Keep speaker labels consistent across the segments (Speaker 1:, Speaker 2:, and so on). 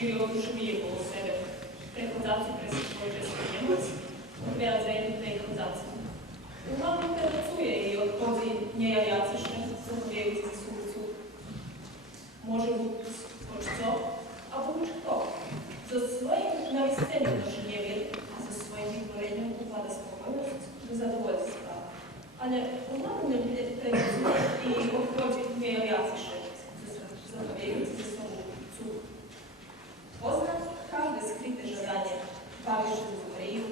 Speaker 1: Czyli olbrzymie było serek. Te kozacy teraz ojczyzny Niemiec odpowiadają tej kozacy. Uważam, że i odchodzi nie ja jacyś, co mówię Może Bóg choć co, a Bóg kto. Ze swoim nawistyniem nasz nie a ze swoim ignoreniem układa spokojność do zadowolstwa. Ale uważam, że tej i odchodzi nie ja se s вашу Марію,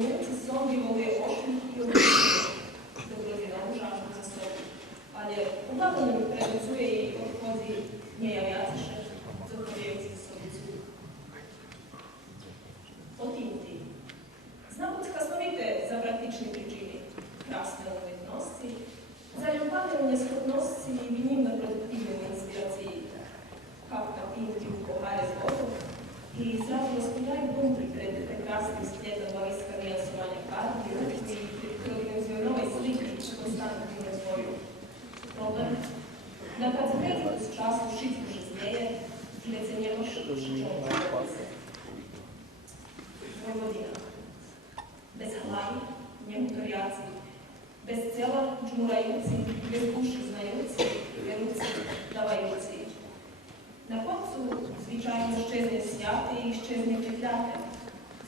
Speaker 1: i сомнівали очі і обіцяли доброві naoružanom za sobom. Ali je uglavnom realizuje i odhozi nje javljaci še za projekci za sobicu. Otimti. Znamo kasnovite za praktični pričini krasne umetnosti, za ljubavne neskopnosti десятилітного іскання осування армії і відкритим зв'язок і слідчих константних розвою проблем. На концентрацію часу життя вже здає для ціння машинного Володіна. Без глави, німторіації, без цела джмураюці, без душі знаюці, віруці, даваюці. На концу, звичайно, щезне святи і щезне петляти.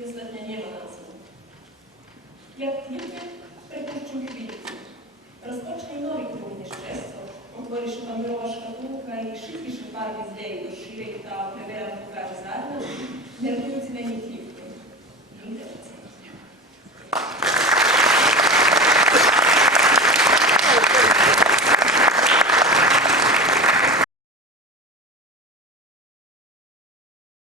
Speaker 1: jaz ja, da ne njema nas. Ja, tjepe, prekriču ljubilice. Razpočne i novi kruvine šestvo. Otvoriš vam roška kuka i šipiš par vizdej do šireta, prevera kuka u zadnje. Nervujući meni tjepe. Nije da se.